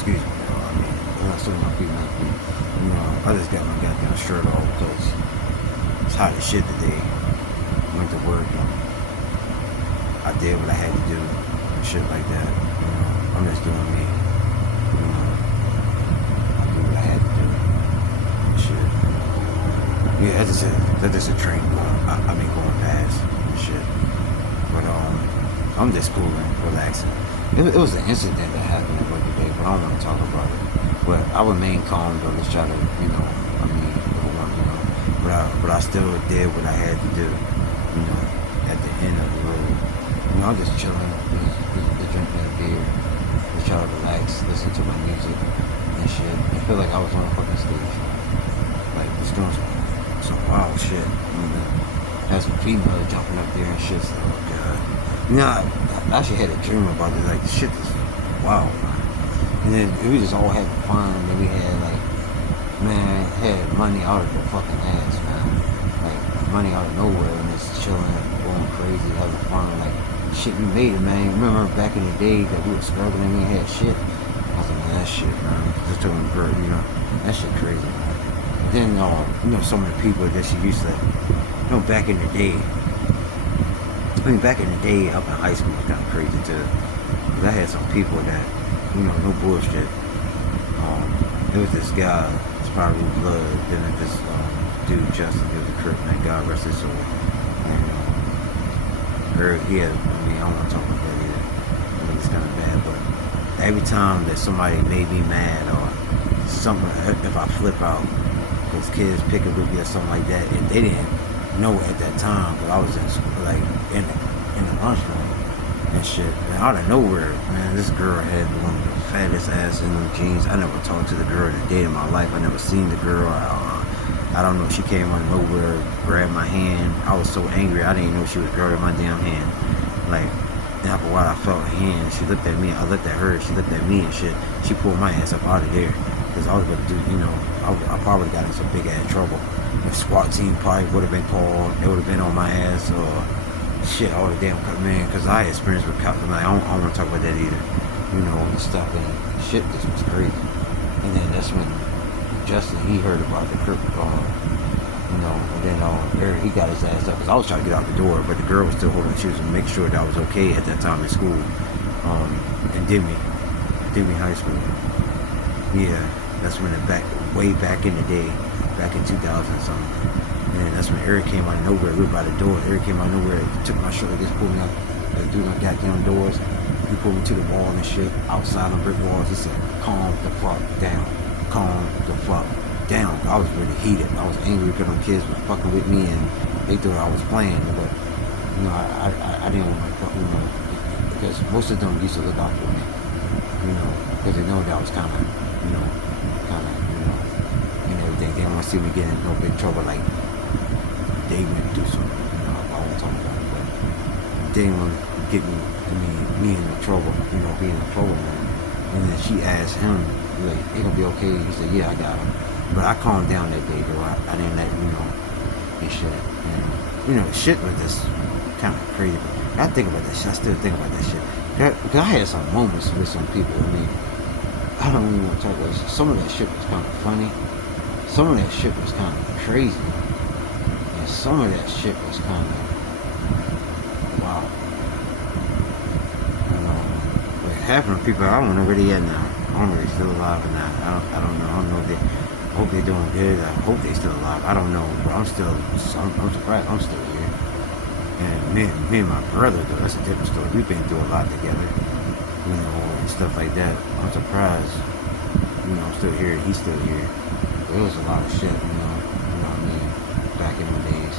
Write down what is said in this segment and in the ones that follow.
excuse me, I mean, when I still my feet, my feet. I just got my goddamn shirt off because it's hot as shit today. Went to work and I did what I had to do and shit like that. I'm just doing me. I do what I had to do and shit. Yeah, that's just a train going. I mean, going past and shit. But I'm just cool and relaxing. It was an incident that happened at work today, but I don't want to talk about it. But I remain calm though. Let's try to, I mean, but I still did what I had to do. At the end of the road. I'm just chilling, just drinking a beer, just try to relax, listen to my music and shit. I feel like I was on a fucking stage, like just doing some wild shit. Had some females jumping up there and shit. So, oh god. I actually had a dream about it. Like the shit is wild, man. And then we just all having fun. And then we had had money out of the fucking ass, man. Like money out of nowhere and just chilling, going crazy, having fun. Like shit, we made it, man. Remember back in the day that we were struggling and we had shit. I was like, man, that shit, man. Just doing bird, that shit crazy, man. And then, some of the people that she used to, back in the day. Back in the day, up in high school was kind of crazy too. Cause I had some people that, no bullshit. There was this guy, it's probably blood. Then this dude Justin, he was a Crip, man. God rest his soul. He had, I don't want to talk about that either. I think it's kind of bad, but every time that somebody made me mad or something, if I flip out, because kids picking with me or something like that, and they didn't know at that time, but I was in school, like in the lunchroom and shit. And out of nowhere, man, this girl had one of the fattest ass in them jeans. I never talked to the girl in a day in my life. I never seen the girl. I don't know. She came out of nowhere, grabbed my hand. I was so angry. I didn't even know she was grabbing my damn hand. Like, and after a while, I felt her hand. She looked at me. I looked at her. She looked at me and shit. She pulled my ass up out of there. Because I was going to do, I probably got in some big ass trouble. The SWAT team probably would have been called. They would have been on my ass or shit, all the damn man. Because I experienced with cops. I don't want to talk about that either. And stuff. And shit, this was crazy. And then that's when Justin, he heard about the Crip, and then Eric, he got his ass up. Because I was trying to get out the door, but the girl was still holding. She was to make sure that I was okay at that time in school. In Dimmy High School. Yeah, that's when way back in the day, back in 2000 or something. And that's when Eric came out of nowhere. We were by the door. Eric came out of nowhere, took my shirt, just pulled me up, through my goddamn doors. He pulled me to the wall and shit, outside on brick walls. He said, calm the fuck down. Calm the fuck down. I was really heated. I was angry because them kids was fucking with me and they thought I was playing. But, I didn't want to fuck, because most of them used to look out for me, because they know that I was kind of, and everything. They don't want to see me get in no big trouble like they went through something. I won't talk about it, but they didn't want to get me in trouble, being in trouble, man. And then she asked him, like, it gonna be okay? He said, yeah, I got him. But I calmed down that day, though. I didn't let, and shit. And, shit was just kind of crazy. I think about that shit. I still think about that shit. Because I had some moments with some people. I don't even want to talk about it. Some of that shit was kind of funny. Some of that shit was kind of crazy. And some of that shit was kind of, wow. But half of the people, I don't know where they at now. I don't know if they're still alive or not. I don't know. I don't know if they, I hope they're doing good. I hope they're still alive. I don't know. But I'm surprised I'm still here. And me and my brother, though, that's a different story. We've been through a lot together. And stuff like that. I'm surprised, I'm still here, he's still here. There was a lot of shit, back in the days.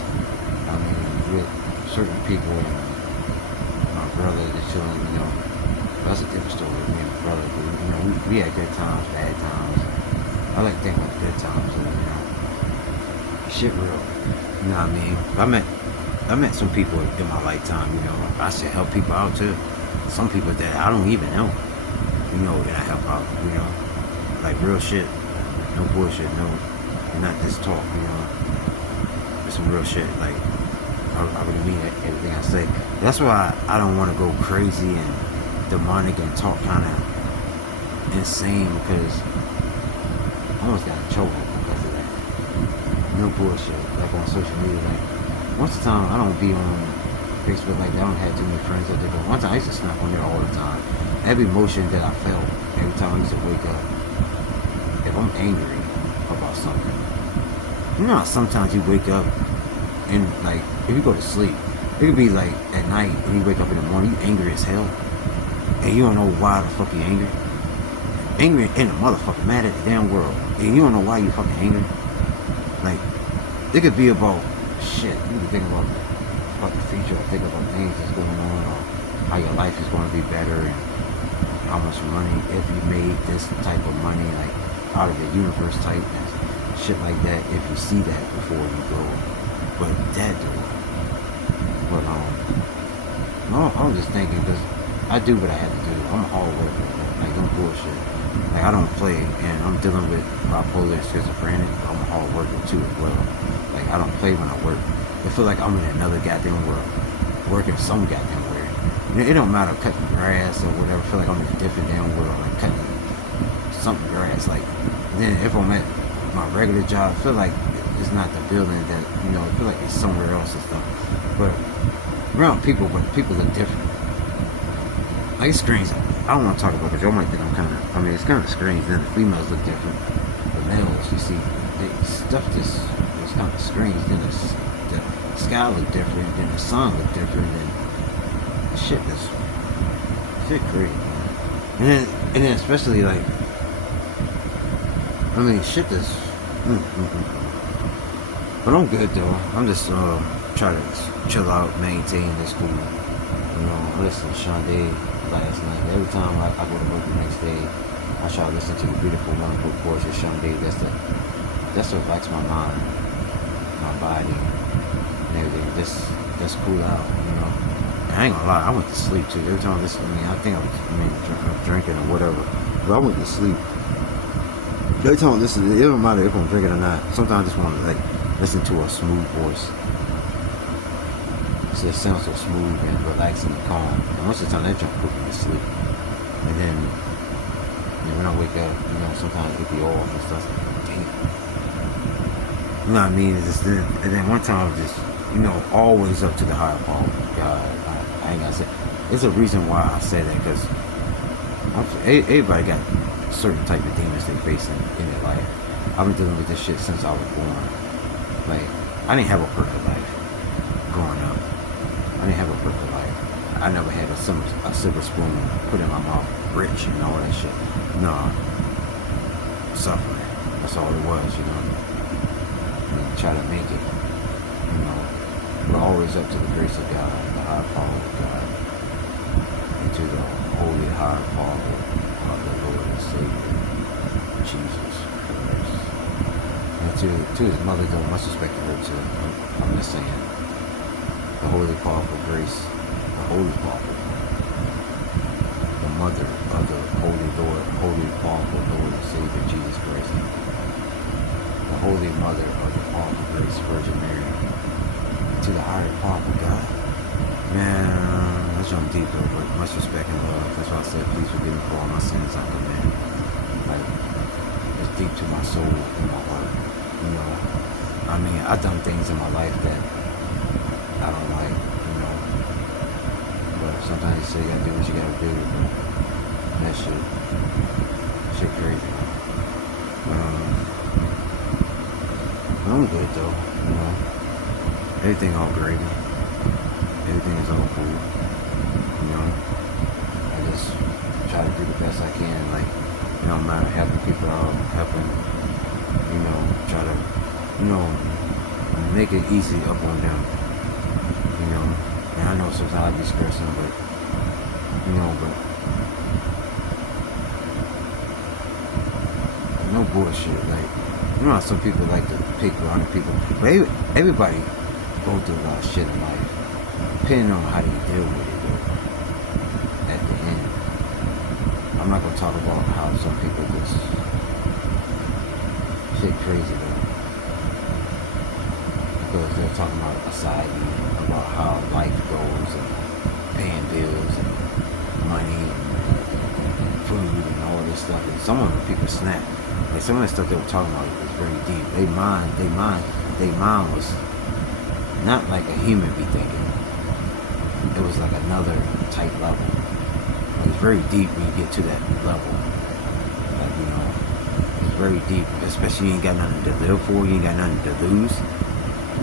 With certain people and my brother, the children, that's a different story with me and my brother. But, we had good times, bad times. I like to think about good times, shit real. I met some people in my lifetime, I should help people out too. Some people that I don't even know, that I help out, like real shit, no bullshit, no, and not just talk, it's some real shit, like, I really mean everything I say. That's why I don't want to go crazy and demonic and talk kind of insane because I almost got in trouble because of that. No bullshit. Like on social media, like most of the time I don't be on Facebook like that. I don't have too many friends out there. But one time I used to snap on there all the time. Every emotion that I felt every time I used to wake up. If I'm angry about something, you know how sometimes you wake up and like if you go to sleep, it could be like at night and you wake up in the morning, you angry as hell, and you don't know why the fuck you angry. Angry in the motherfucker, mad at the damn world, and you don't know why you fucking angry. Like it could be about shit. You could think about the future, or think about things that's going on, or how your life is going to be better, and how much money if you made this type of money, like out of the universe type shit like that. If you see that before you go, but that dude. But no, I was just thinking because I do what I have to do. I'm a hard worker. Like don't bullshit. Like I don't play, and I'm dealing with bipolar and schizophrenic. But I'm a hard worker too as well. Like I don't play when I work. I feel like I'm in another goddamn world, working some goddamn where. It don't matter cutting grass or whatever. I feel like I'm in a different damn world, like cutting something grass. Like then if I'm at my regular job, I feel like it's not the building that I feel like it's somewhere else and stuff. But around people, but people are different. Like it's strange. I don't want to talk about it because y'all might think it's kind of strange. Then the females look different. The males, you see, stuff just is kind of strange. Then the sky look different. Then the sun look different. And shit crazy. And then especially like, shit is. But I'm good though. I'm just trying to chill out, maintain this cool. I listened to Shonda last night. Every time I go to work the next day, I try to listen to the Beautiful One Book Course of Shonda. That's what relax my mind, my body, and everything. Just cool out, And I ain't gonna lie, I went to sleep too. Every time I listen, I think I was drinking or whatever, but I went to sleep. Every time I listen, it don't matter if I'm drinking or not. Sometimes I just want to like listen to a smooth voice. So it sounds so smooth and relaxing and calm. And most of the time that jump put me to sleep. And then when I wake up, sometimes it be off and stuff. Damn. You know what I mean? And then one time I was just, always up to the higher power. God, I ain't gotta say. There's a reason why I say that because everybody got certain type of demons they face in their life. I've been dealing with this shit since I was born. Like, I didn't have a perfect life growing up. I didn't have a perfect life. I never had a silver spoon put in my mouth, rich and all that shit. No, suffering. That's all it was, And try to make it, But always up to the grace of God, the higher power of God, and to the holy higher power of the Lord and Savior, Jesus Christ. And to his mother, though, much respect to her too. I'm just saying. The holy powerful grace, the holy powerful, the mother of the holy Lord, holy powerful Lord and Savior Jesus Christ, the holy mother of the powerful grace, Virgin Mary, to the higher powerful God. Man, I jump deeper, but much respect and love. That's why I said, please forgive me for all my sins I commit. Like, it's deep to my soul and my heart. I've done things in my life that I don't like, but sometimes you say you gotta do what you gotta do, but that shit crazy. But I'm good though, everything all gravy, everything is all cool, I just try to do the best I can, like, no matter helping people out, helping, try to, make it easy up on them. And I know sometimes I be stressing, but no bullshit. Like, how some people like to pick on people, but everybody go through a lot of shit in life, depending on how do you deal with it. Though, at the end, I'm not gonna talk about how some people just shit crazy though. Because they're talking about a side view about how life goes and paying bills and money and food and all this stuff, and some of the people snap. Like some of the stuff they were talking about was very deep. They mind was not like a human be thinking. It was like another type level. It was very deep when you get to that level. Like, you know, it's very deep. Especially you ain't got nothing to live for, you ain't got nothing to lose,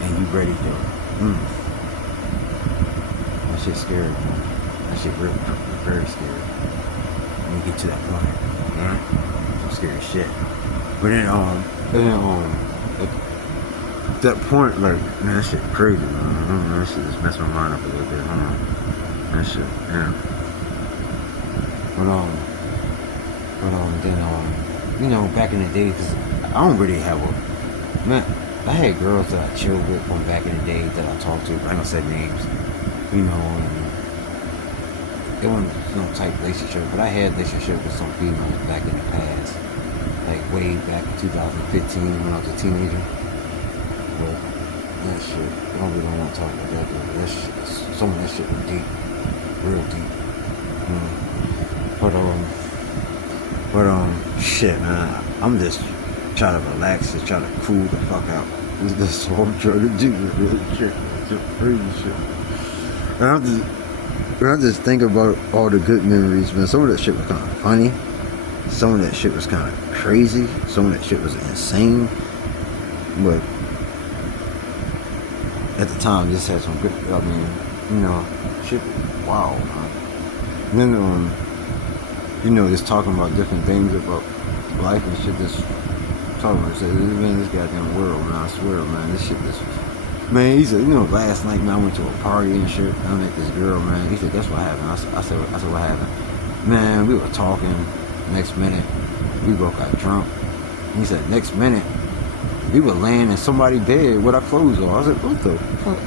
and you ready to. That shit's scary, man. That shit really, very scary. When you get to that point, some scary shit. But then, at that point, like, man, that shit crazy, man. That shit just messed my mind up a little bit. That shit, yeah. Then, you know, back in the day, cause I don't really have a, man, I had girls that I chilled with from back in the day that I talked to, but I ain't gonna say names, you know, and it wasn't no type relationship, but I had a relationship with some females back in the past, like way back in 2015 when I was a teenager. But that shit, I don't really want to talk about that, though. That shit, some of that shit was deep, real deep. Shit, man, I'm just trying to relax and try to cool the fuck out. That's all I'm trying to do, real shit, just crazy shit. And I just think about all the good memories, man. Some of that shit was kind of funny. Some of that shit was kind of crazy. Some of that shit was insane. But at the time, just had some good, I mean, you know, shit, wow, man. And then, you know, just talking about different things about life and shit, just talking about, man, this goddamn world, man, I swear, man, this shit just, man, he said, you know, last night, man, I went to a party and shit, and I met this girl, man, he said, that's what happened. I said, what happened? Man, we were talking, next minute, we both got drunk. He said, next minute, we were laying in somebody's bed with our clothes on. I was like, what the fuck?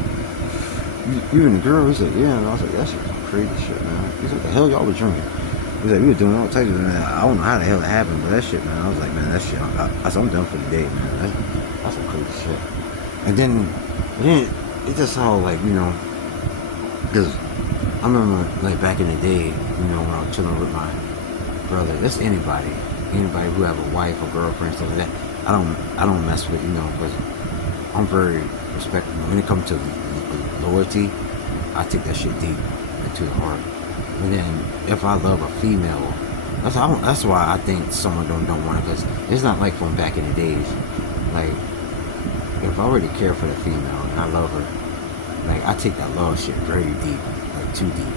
You and the girl? He said, yeah. And I was like, that shit's some crazy shit, man. He said, what the hell y'all was drinking? He said, we were doing all types of, man. I don't know how the hell it happened, but that shit, man. I was like, man, that shit, I said, I'm done for the day, man. That's some crazy shit. And then it just all like, you know, because I remember, like, back in the day, you know, when I was chilling with my brother, that's anybody who have a wife or girlfriend, stuff like that. I don't mess with, you know, because I'm very respectful. When it comes to loyalty, I take that shit deep into the heart. And then if I love a female, that's why I think someone don't want it, because it's not like from back in the days. Like, if I already care for the female and I love her, like, I take that love shit very deep, like too deep.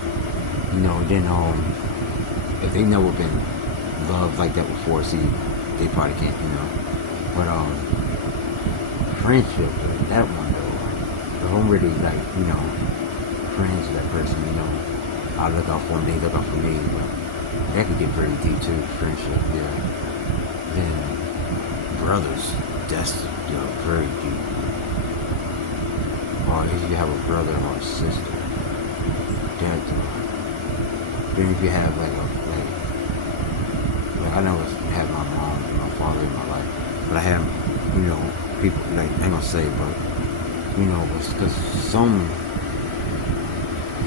You know, then if they never been loved like that before, see, they probably can't, you know. But friendship, that one though, if I'm really, like, you know, friends with that person, you know, I look out for them, they look out for me, but that could get very deep too, friendship, yeah. Then brothers, that's, you know, very deep. Or if you have a brother or a sister, that, then if you have like I never had my mom and my father in my life, but I have, you know, people, like, I ain't gonna say, but, you know, because some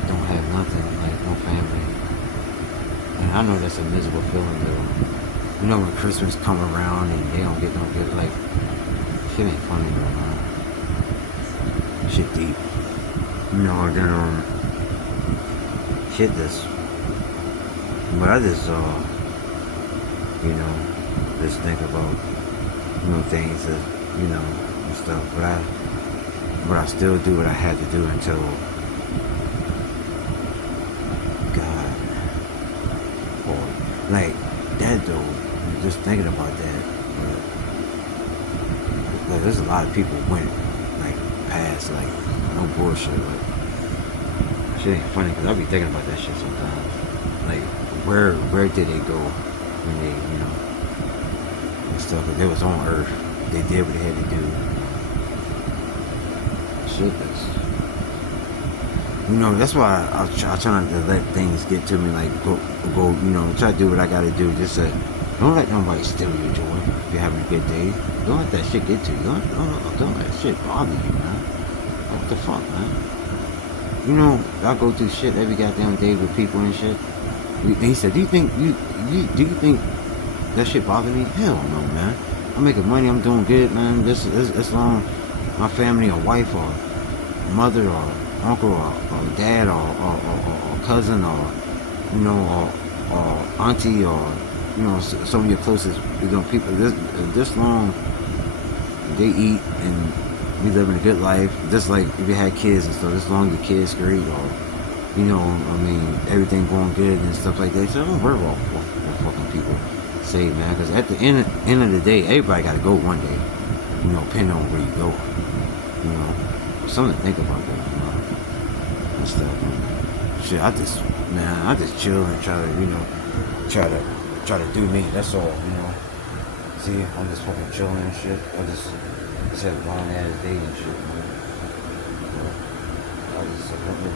don't have nothing, like, no family. And I know that's a miserable feeling, though. You know, when Christmas come around and they don't get no good, like, shit ain't funny, bro, man. Shit deep. You know, and then, shit just, but I just, you know, just think about, you know, things that, you know, and stuff. But I still do what I had to do until God, or like that though. Just thinking about that, but, like, there's a lot of people went, like, past, like, no bullshit, but shit ain't funny, because I be thinking about that shit sometimes. Like, where did they go when they, you know, and stuff? But they was on Earth. They did what they had to do. Shit, you know, that's why I try not to let things get to me, like, go, you know, try to do what I gotta do. Just say, don't let nobody steal your joy if you're having a good day. Don't let that shit get to you. Don't let shit bother you, man. What the fuck, man? You know, I go through shit every goddamn day with people and shit. He said, do you think that shit bother me? Hell no, man. I'm making money. I'm doing good, man. This long, my family, or wife, or mother, or uncle, or dad, or cousin, or you know, or auntie, or you know, some of your closest, you know, people. This long, they eat and we living a good life. Just like if you had kids and stuff, this long your kids great, or you know, I mean, everything going good and stuff like that. So don't worry about what fucking people say, man. Because at the end of the day, everybody got to go one day. You know, depending on where you go. You know, something to think about that, you know, and stuff. Man. Shit, I just chill and try to, you know, try to do me. That's all, you know. See, I'm just fucking chilling and shit. I just had a long ass day and shit, man. I just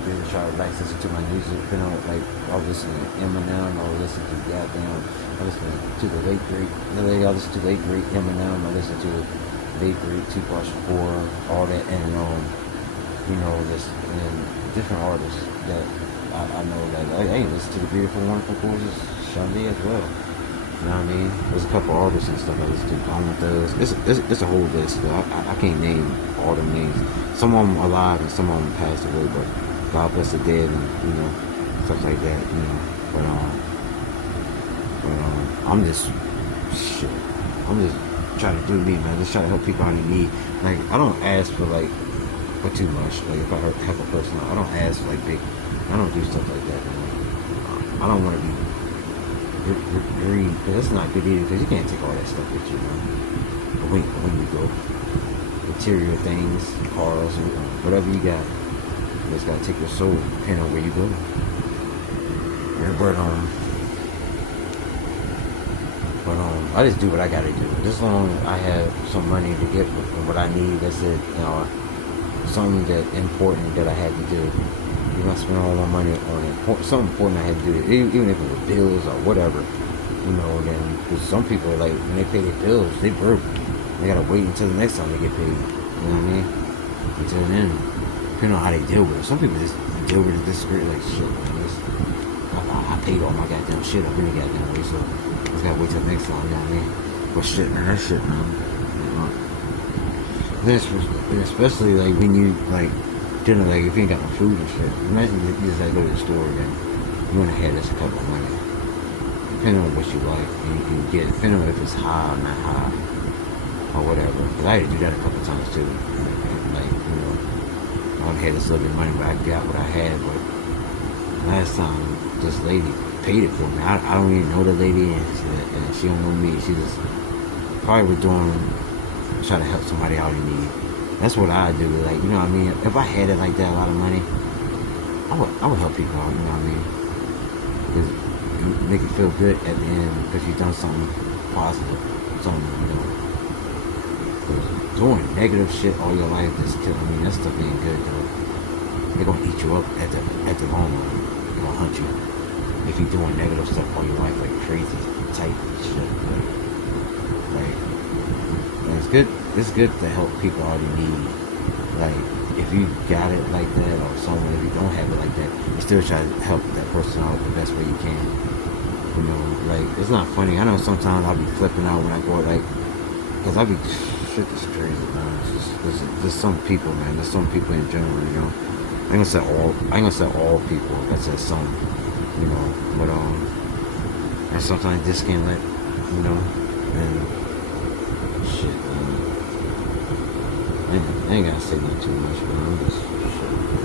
really try to like listen to my music, you know, like I'll listen to Eminem, I'll listen to goddamn, I listen to the late great, I listen to late great Eminem, I listen to late great Tupac Shakur, all that, and you know, this and different artists that I know that I ain't listen to the Beautiful Wonderful Courses, Shundy as well. You know what I mean? There's a couple artists and stuff I listen to. Almond Thugs. It's a whole list. I can't name all the names. Some of them are alive and some of them passed away, but God bless the dead and you know stuff like that. You know, but I'm just shit. I'm just trying to do me, man. Just trying to help people out in need. Like I don't ask for like for too much. Like if I help a person out, I don't ask for like big. I don't do stuff like that. Man. I don't want to be greed, because that's not good either, because you can't take all that stuff with you, man. But when you go, material things, cars, whatever you got, you just gotta take your soul, depending on where you go. But I just do what I gotta do. As long as I have some money to get what I need, that's it. You know, something that important that I had to do. You're not spending all my money on it. Something important I had to do, even if it was bills or whatever. You know, then because some people like when they pay their bills, they broke. They gotta wait until the next time they get paid. You know what I mean? Until then, depending on how they deal with it. Some people just deal with it this great, like shit. Man, I paid all my goddamn shit up in the goddamn way, so I just gotta wait till next time. You know what I mean? But shit, man, that shit, man. Then especially like when you like. Dinner, like if you ain't got no food and shit. Imagine if you just like go to the store and you wanna have this a couple of money. Depending on what you like and you can get, depending on if it's high or not high or whatever. Cause I had to do that a couple of times too. Like, you know, I had this little bit of money but I got what I had, but last time this lady paid it for me. I don't even know the lady and she don't know me. She just probably was trying to help somebody out in need. That's what I do. Like, you know what I mean? If I had it like that, a lot of money, I would help people out, you know what I mean? Because you make you feel good at the end because you've done something positive. Something, you know. Because doing negative shit all your life, that stuff ain't good, though. They're going to eat you up at the long run. They're going to hunt you. If you're doing negative stuff all your life, like crazy type shit. Like it's good to help people out in need. Like, if you got it like that, or someone, if you don't have it like that, you still try to help that person out the best way you can. You know, like, it's not funny. I know sometimes I'll be flipping out when I go, like, because I'll be, shit is crazy, man. There's some people, man. There's some people in general, you know. I ain't gonna say all people. I said some, you know. But, and sometimes just can't let, you know, and shit, man. I ain't gotta say nothing too much, man. I'm just shit.